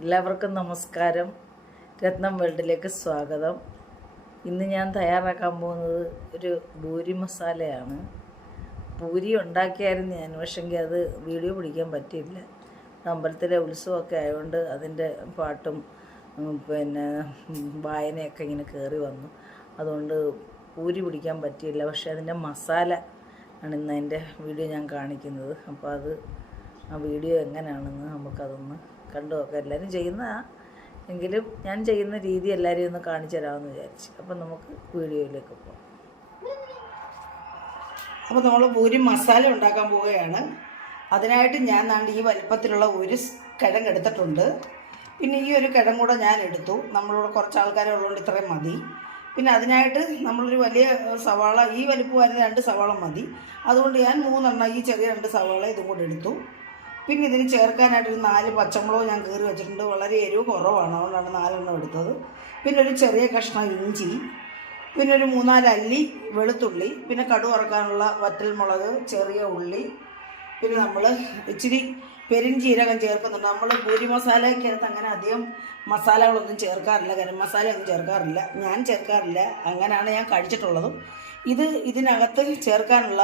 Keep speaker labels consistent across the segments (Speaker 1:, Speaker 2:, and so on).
Speaker 1: എല്ലാവർക്കും നമസ്കാരം. രത്നം വേൾഡിലേക്ക് സ്വാഗതം. ഇന്ന് ഞാൻ തയ്യാറാക്കാൻ പോകുന്നത് ഒരു ഭൂരി മസാലയാണ്. പൂരി ഉണ്ടാക്കിയായിരുന്നു ഞാൻ പക്ഷെങ്കിൽ അത് വീഡിയോ പിടിക്കാൻ പറ്റിയില്ല. അമ്പലത്തിലെ ഉത്സവമൊക്കെ ആയതുകൊണ്ട് അതിന്റെ പാട്ടും പിന്നെ വായനയൊക്കെ ഇങ്ങനെ കയറി വന്നു. അതുകൊണ്ട് പൂരി പിടിക്കാൻ പറ്റിയില്ല. പക്ഷേ അതിന്റെ മസാല ആണ് ഇന്ന് അതിന്റെ വീഡിയോ ഞാൻ കാണിക്കുന്നത്. അപ്പോൾ അത് ആ വീഡിയോ എങ്ങനെയാണെന്ന് നമുക്കതൊന്ന് കണ്ടു നോക്കാം എല്ലാവരും ചെയ്യുന്നതാ എങ്കിലും ഞാൻ ചെയ്യുന്ന രീതി എല്ലാവരെയും ഒന്ന് കാണിച്ചു തരാമെന്ന് വിചാരിച്ചു. അപ്പം നമുക്ക് വീഡിയോയിലേക്ക് പോകാം
Speaker 2: അപ്പോൾ നമ്മൾ പൂരി മസാല ഉണ്ടാക്കാൻ പോവുകയാണ്. അതിനായിട്ട് ഞാൻ നാണ്ട് ഈ വലിപ്പത്തിലുള്ള ഒരു കിഴങ്ങ് എടുത്തിട്ടുണ്ട്. പിന്നെ ഈ ഒരു കിഴങ്ങ് കൂടെ ഞാൻ എടുത്തു. നമ്മളിവിടെ കുറച്ച് ആൾക്കാരെ ഉള്ളതുകൊണ്ട് ഇത്രയും മതി. പിന്നെ അതിനായിട്ട് നമ്മളൊരു വലിയ സവാള ഈ വലിപ്പമായിരുന്ന രണ്ട് സവാള മതി. അതുകൊണ്ട് ഞാൻ മൂന്നെണ്ണം ഈ ചെറിയ രണ്ട് സവാള ഇതും കൂടെ എടുത്തു. പിന്നെ ഇതിന് ചേർക്കാനായിട്ട് ഒരു നാല് പച്ചമുളക് ഞാൻ കീറി വെച്ചിട്ടുണ്ട്. വളരെ എരിവ് കുറവാണ്. അതുകൊണ്ടാണ് നാലെണ്ണം എടുത്തത്. പിന്നെ ഒരു ചെറിയ കഷ്ണം ഇഞ്ചി. പിന്നെ ഒരു മൂന്നാൽ അല്ലി വെളുത്തുള്ളി. പിന്നെ കടു വറക്കാനുള്ള വറ്റൽമുളക് ചെറിയ ഉള്ളി. പിന്നെ നമ്മൾ ഇച്ചിരി പെരിഞ്ചീരകം ചേർക്കുന്നുണ്ട്. നമ്മൾ പൂരി മസാലയ്ക്കകത്ത് അങ്ങനെ അധികം മസാലകളൊന്നും ചേർക്കാറില്ല. ഗരം മസാല ഒന്നും ചേർക്കാറില്ല. ഞാൻ ചേർക്കാറില്ല. അങ്ങനെയാണ് ഞാൻ കഴിച്ചിട്ടുള്ളതും. ഇത് ഇതിനകത്ത് ചേർക്കാനുള്ള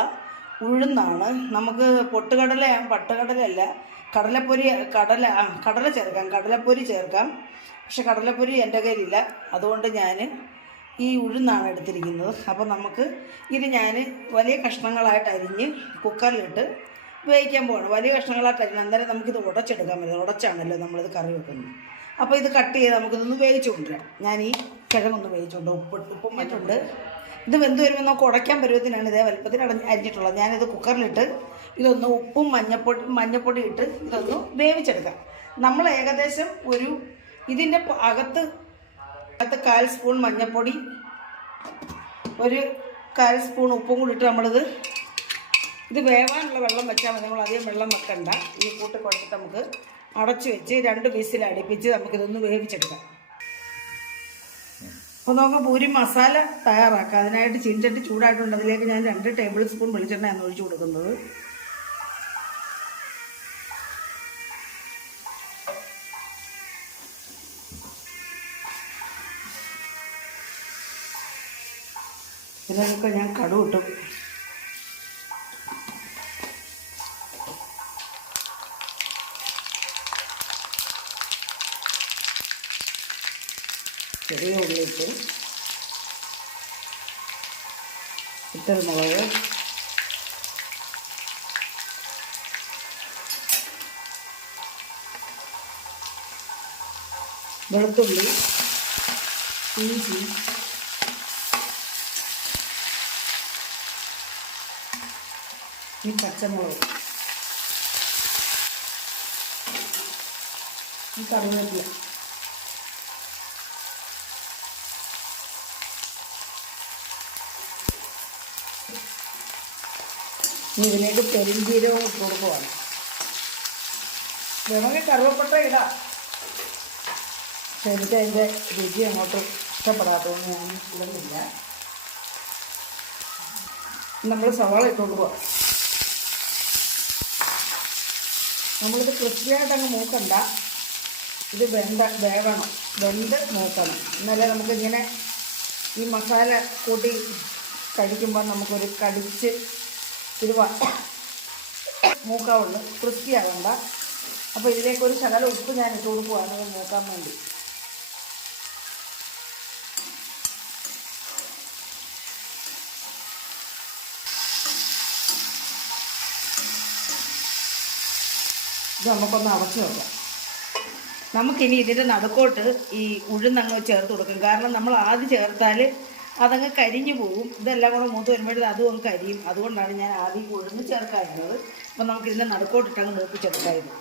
Speaker 2: ഉഴുന്നാണ്. നമുക്ക് പൊട്ടുകടല പട്ടുകടലയല്ല. കടലപ്പൊരി കടല ആ കടല ചേർക്കാം. കടലപ്പൊരി ചേർക്കാം. പക്ഷെ കടലപ്പൊരി എന്റെ കയ്യിലില്ല. അതുകൊണ്ട് ഞാൻ ഈ ഉഴുന്നാണ് എടുത്തിരിക്കുന്നത്. അപ്പോൾ നമുക്ക് ഇത് ഞാൻ വലിയ കഷ്ണങ്ങളായിട്ട് അരിഞ്ഞ് കുക്കറിലിട്ട് വേവിക്കാൻ പോകണം വലിയ കഷ്ണങ്ങളായിട്ട് അരിഞ്ഞ് അന്നേരം നമുക്കിത് ഉടച്ചെടുക്കാൻ പറ്റും ഉടച്ചാണല്ലോ നമ്മളിത് കറി വെക്കുന്നത്. അപ്പോൾ ഇത് കട്ട് ചെയ്ത് നമുക്കിതൊന്ന് വേവിച്ചു കൊണ്ടുവരാം ഞാൻ ഈ കിഴങ്ങൊന്ന് വേവിച്ചുകൊണ്ട് ഉപ്പ് ഉപ്പും മറ്റുണ്ട്. ഇത് വെന്ത് വരുമ്പോൾ നമുക്ക് ഉടയ്ക്കാൻ പരുവത്തിനാണ് ഇതേ വലുപ്പത്തിൽ അടഞ്ഞ് അരിഞ്ഞിട്ടുള്ളത്. ഞാനിത് കുക്കറിലിട്ട് ഇതൊന്ന് ഉപ്പും മഞ്ഞപ്പൊടി മഞ്ഞപ്പൊടി ഇട്ട് ഇതൊന്ന് വേവിച്ചെടുക്കാം. നമ്മൾ ഏകദേശം ഒരു ഇതിന്റെ അകത്ത് അകത്ത് കാൽ സ്പൂൺ മഞ്ഞൾപ്പൊടി ഒരു കാൽ സ്പൂൺ ഉപ്പും കൂടി ഇട്ട് നമ്മളിത് ഇത് വേവാനുള്ള വെള്ളം വെച്ചാൽ മതി. നമ്മൾ അധികം വെള്ളം വെക്കണ്ട. ഈ കൂട്ട് കുഴച്ചിട്ട് നമുക്ക് അടച്ചു വെച്ച് രണ്ട് പീസിൽ അടുപ്പിച്ച് നമുക്കിതൊന്ന് വേവിച്ചെടുക്കാം. അപ്പോൾ നമുക്ക് പൂരി മസാല തയ്യാറാക്കാം. അതിനായിട്ട് ചീൻചട്ടി ചൂടായിട്ടുണ്ട്. അതിലേക്ക് ഞാൻ രണ്ട് ടേബിൾ സ്പൂൺ വെളിച്ചെണ്ണയാണ് ഒഴിച്ചു കൊടുക്കുന്നത്. ഇതിനൊക്കെ ഞാൻ കടു ചെറിയ ഉള്ളിട്ട് ഇത്തിരി മുളക്. വെളുത്തുള്ളി ഇഞ്ചി ഈ പച്ചമുളക് ഈ കറിവേപ്പില. ഇനി ഇതിലേക്ക് പെരിഞ്ചീരവും ഇട്ട് കൊടുക്കുവാണ് വേണമെങ്കിൽ കറുവപ്പട്ട ഇടാം. പക്ഷെ എനിക്ക് അതിന്റെ രുചി അങ്ങോട്ട് ഇഷ്ടപ്പെടാത്തതുകൊണ്ട് ഞാൻ ഇടുന്നില്ല. നമ്മൾ സവാള ഇട്ട് കൊടുക്കുക നമ്മളിത് ക്രിസ്പിയായിട്ട് അങ്ങ് മൂക്കണ്ട. ഇത് വെന്ത വേവണം. വെന്ത് മൂക്കണം. എന്നാലേ നമുക്കിങ്ങനെ ഈ മസാല കൂട്ടി കഴിക്കുമ്പോൾ നമുക്കൊരു കടിച്ച് ഇത് മൂക്കാവുള്ളൂ ക്രിസ്പി ആകണ്ട അപ്പോൾ ഇതിലേക്ക് ഒരു ശകലം ഉപ്പ് ഞാൻ ഇട്ട് കൊടുക്കുവാണ് അത് മൂക്കാൻ വേണ്ടി. ഇത് നമുക്കൊന്ന് അടച്ചു വെക്കാം. നമുക്കിനി ഇതിന്റെ നടുക്കോട്ട് ഈ ഉഴുന്നങ്ങ് ചേർത്ത് കൊടുക്കും. കാരണം നമ്മൾ ആദ്യം ചേർത്താൽ അതങ്ങ് കരിഞ്ഞു പോകും. ഇതെല്ലാം കൂടെ മൂത്ത് വരുമ്പോഴത് അതും അങ്ങ് കരിയും. അതുകൊണ്ടാണ് ഞാൻ ആദ്യം ഉഴുന്ന് ചേർക്കാറുള്ളത്. അപ്പം നമുക്കിതിന്റെ നടുക്കോട്ടിട്ടങ്ങ് നോക്കിച്ചെടുക്കായിരുന്നു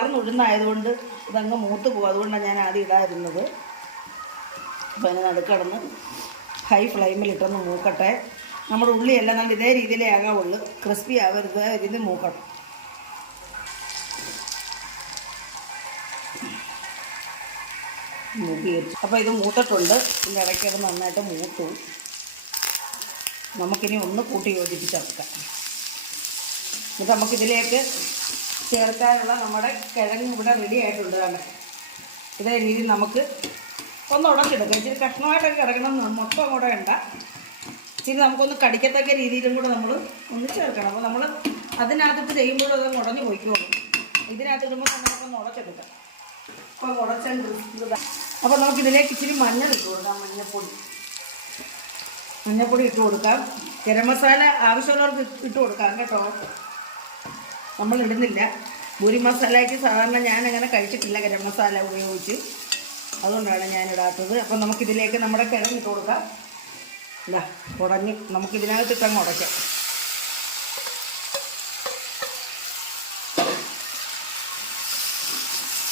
Speaker 2: കാരണം ഉഴുന്നായതുകൊണ്ട് ഇതങ്ങ് മൂത്ത് പോകും. അതുകൊണ്ടാണ് ഞാൻ ആദ്യം ഇടാതിരുന്നത്. അപ്പോൾ അതിന് നടുക്കടന്ന് ഹൈ ഫ്ലെയിമിലിട്ടൊന്ന് മൂക്കട്ടെ. നമ്മുടെ ഉള്ളിയെല്ലാം നല്ല ഇതേ രീതിയിലേ ആകാവുള്ളൂ. ക്രിസ്പി ആവരുത്. ഇതിന് മൂക്കണം. വെച്ചു അപ്പോൾ ഇത് മൂത്തിട്ടുണ്ട്. ഇതിന്റെ ഇടയ്ക്ക് അത് നന്നായിട്ട് മൂത്തു. നമുക്കിനി ഒന്ന് കൂട്ടി യോജിപ്പിച്ചെടുക്കാം. എന്നിട്ട് നമുക്കിതിലേക്ക് ചേർക്കാനുള്ള നമ്മുടെ കിഴങ്ങ് ഇവിടെ റെഡി ആയിട്ടുണ്ട് കണ്ടേ? ഇതേ രീതിയിൽ നമുക്ക് ഒന്ന് ഉടച്ചെടുക്കാം. ഇച്ചിരി കഷ്ണമായിട്ടൊക്കെ കിടക്കണം. മൊത്തം അങ്ങോട്ട് വേണ്ട. ഇച്ചിരി നമുക്കൊന്ന് കടിക്കത്തക്ക രീതിയിലും കൂടെ നമ്മൾ ഒന്ന് ചേർക്കണം. അപ്പോൾ നമ്മൾ അതിനകത്തിട്ട് ചെയ്യുമ്പോഴും അത് ഉടഞ്ഞു പോയിക്കോളും. ഇതിനകത്ത് ഇടുമ്പോൾ നമുക്കൊന്ന് ഉടച്ചെടുക്കാം. അപ്പോൾ ഉടച്ചെടുക്കുക അപ്പോൾ നമുക്ക് ഇതിലേക്ക് ഇച്ചിരി മഞ്ഞൾ ഇട്ട് കൊടുക്കാം മഞ്ഞൾപ്പൊടി മഞ്ഞൾപ്പൊടി ഇട്ട് കൊടുക്കാം. ഗരം മസാല ആവശ്യമുള്ളവർക്ക് ഇട്ട് കൊടുക്കാം കേട്ടോ. നമ്മൾ ഇടുന്നില്ല. ഭൂരി മസാലയ്ക്ക് സാധാരണ ഞാൻ അങ്ങനെ കഴിച്ചിട്ടില്ല ഗരം മസാല ഉപയോഗിച്ച്. അതുകൊണ്ടാണ് ഞാൻ ഇടാത്തത് അപ്പം നമുക്കിതിലേക്ക് നമ്മുടെ കിഴങ്ങ് ഇട്ട് കൊടുക്കാം. ഇല്ല നമുക്കിതിനകത്ത് ഇട്ടങ്ങ് ഉടയ്ക്കാം.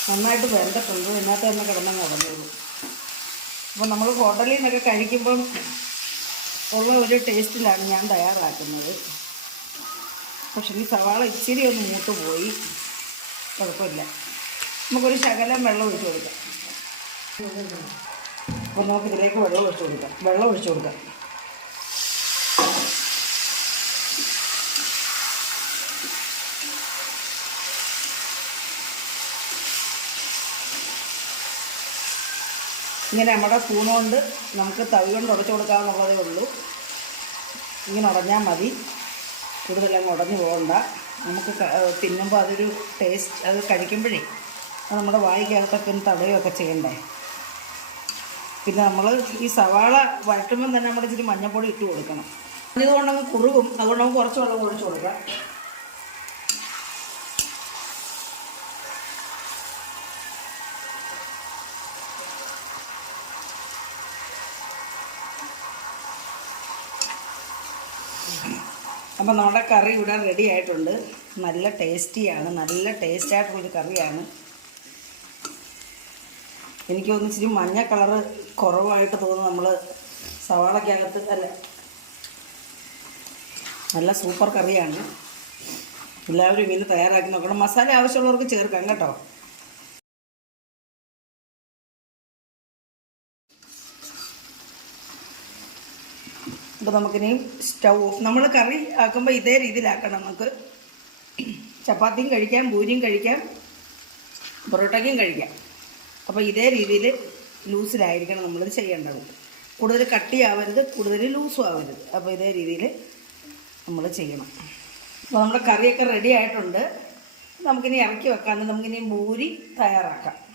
Speaker 2: നന്നായിട്ട് വെന്തിട്ടുണ്ട്. ഇതിനകത്ത് തന്നെ കിടന്നങ്ങ് ഉടഞ്ഞോളൂ അപ്പോൾ നമ്മൾ ഹോട്ടലിൽ നിന്നൊക്കെ കഴിക്കുമ്പം ഉള്ള ഒരു ടേസ്റ്റിലാണ് ഞാൻ തയ്യാറാക്കുന്നത്. പക്ഷെ ഈ സവാള ഇച്ചിരി ഒന്ന് മൂത്ത് പോയി കുഴപ്പമില്ല. നമുക്കൊരു ശകലം വെള്ളം ഒഴിച്ച് കൊടുക്കാം. അപ്പോൾ നമുക്ക് ഇതിലേക്ക് വെള്ളം ഒഴിച്ച് കൊടുക്കാം. വെള്ളം ഒഴിച്ച് കൊടുക്കാം. ഇങ്ങനെ നമ്മുടെ സ്പൂൺ കൊണ്ട് നമുക്ക് തവി കൊണ്ട് ഉടച്ചു കൊടുക്കാമെന്നുള്ളതേ ഉള്ളൂ. ഇങ്ങനെ ഉടഞ്ഞാൽ മതി. കൂടുതലങ്ങ് ഉടഞ്ഞു പോകണ്ട. നമുക്ക് തിന്നുമ്പോൾ അതൊരു ടേസ്റ്റ് അത് കഴിക്കുമ്പോഴേ അത് നമ്മുടെ വായിക്കകത്തൊക്കെ ഒന്ന് തടയുകയൊക്കെ ചെയ്യണ്ടേ. പിന്നെ നമ്മൾ ഈ സവാള വഴറ്റുമ്പം തന്നെ നമ്മൾ ഇച്ചിരി മഞ്ഞൾപ്പൊടി ഇട്ട് കൊടുക്കണം. ഇതുകൊണ്ടങ്ങ് കുറുകും. അതുകൊണ്ട് നമുക്ക് കുറച്ച് വെള്ളം ഒഴിച്ച് കൊടുക്കാം. അപ്പം നമ്മുടെ കറി ഇവിടെ റെഡി ആയിട്ടുണ്ട്. നല്ല ടേസ്റ്റിയാണ്. നല്ല ടേസ്റ്റ് ആയിട്ടുള്ളൊരു കറിയാണ്. എനിക്ക് തോന്നുന്നു ഇച്ചിരി മഞ്ഞ കളറ് കുറവായിട്ട് തോന്നുന്നു നമ്മൾ സവാളക്കകത്ത് അല്ല. നല്ല സൂപ്പർ കറിയാണ്. എല്ലാവരും ഇങ്ങനെ തയ്യാറാക്കി നോക്കണം. മസാല ആവശ്യമുള്ളവർക്ക് ചേർക്കാം കേട്ടോ. അപ്പോൾ നമുക്കിനി സ്റ്റൗ ഓഫ് നമ്മൾ കറി ആക്കുമ്പോൾ ഇതേ രീതിയിലാക്കണം നമുക്ക്. ചപ്പാത്തിയും കഴിക്കാം പൂരിയും കഴിക്കാം പൊറോട്ടയ്ക്കും കഴിക്കാം. അപ്പോൾ ഇതേ രീതിയിൽ ലൂസിലായിരിക്കണം നമ്മളിത് ചെയ്യേണ്ടത്. കൂടുതൽ കട്ടിയാവരുത് കൂടുതൽ ലൂസും ആവരുത് അപ്പോൾ ഇതേ രീതിയിൽ നമ്മൾ ചെയ്യണം. അപ്പോൾ നമ്മുടെ കറിയൊക്കെ റെഡി ആയിട്ടുണ്ട്. നമുക്കിനി ഇറക്കി വെക്കാം നമുക്കിനി പൂരി തയ്യാറാക്കാം.